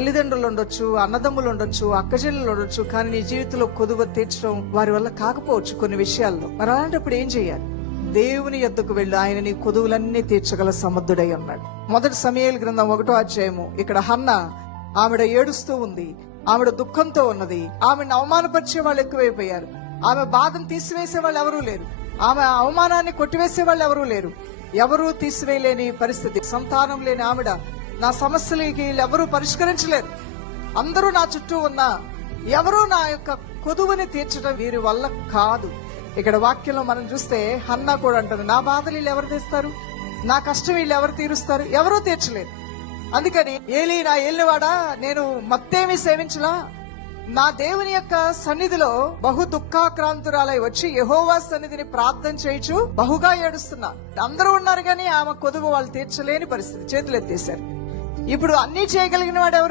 తల్లిదండ్రులు ఉండొచ్చు అన్నదమ్ములు ఉండొచ్చు అక్కచెల్లెలు ఉండొచ్చు కానీ నీ జీవితంలో కొదువ తీర్చడం వారి వల్ల కాకపోవచ్చు కొన్ని విషయాల్లో. మరి అలాంటప్పుడు ఏం చేయాలి? దేవుని యొద్దకు వెళ్ళి. ఆయన నీ కొదువులన్నీ తీర్చగల సమర్థుడై ఉన్నాడు. మొదటి సమయాల గ్రంథం ఒకటో అధ్యాయము. ఇక్కడ హన్న ఆవిడ ఏడుస్తూ ఉంది. ఆవిడ దుఃఖంతో ఉన్నది. ఆమెను అవమానపరిచే వాళ్ళు ఎక్కువైపోయారు. ఆమె బాధను తీసివేసే వాళ్ళు ఎవరూ లేరు. ఆమె అవమానాన్ని కొట్టివేసే వాళ్ళు ఎవరూ లేరు. ఎవరూ తీసివేయలేని పరిస్థితి. సంతానం లేని ఆవిడ నా సమస్యలకి ఎవరూ పరిష్కరించలేరు అందరూ నా చుట్టూ ఉన్న ఎవరూ నా యొక్క కొదువుని తీర్చడం వీరి వల్ల కాదు. ఇక్కడ వాక్యంలో మనం చూస్తే హన్నా కూడా అంటుంది నా బాధలు వీళ్ళు ఎవరు తీస్తారు? నా కష్టం వీళ్ళు ఎవరు తీరుస్తారు? ఎవరూ తీర్చలేరు అందుకని ఏలి నా ఏలినవాడా నేను మత్తేమి సేవించలా? నా దేవుని యొక్క సన్నిధిలో బహు దుఃఖాక్రాంతురాలై వచ్చి యహోవా సన్నిధిని ప్రార్థన చేయొచ్చు బహుగా ఏడుస్తున్నా. అందరూ ఉన్నారు కానీ ఆమె కొదువు వాళ్ళు తీర్చలేని పరిస్థితి చేతులు ఎత్తేశారు ఇప్పుడు అన్ని చేయగలిగిన వాడు ఎవరు?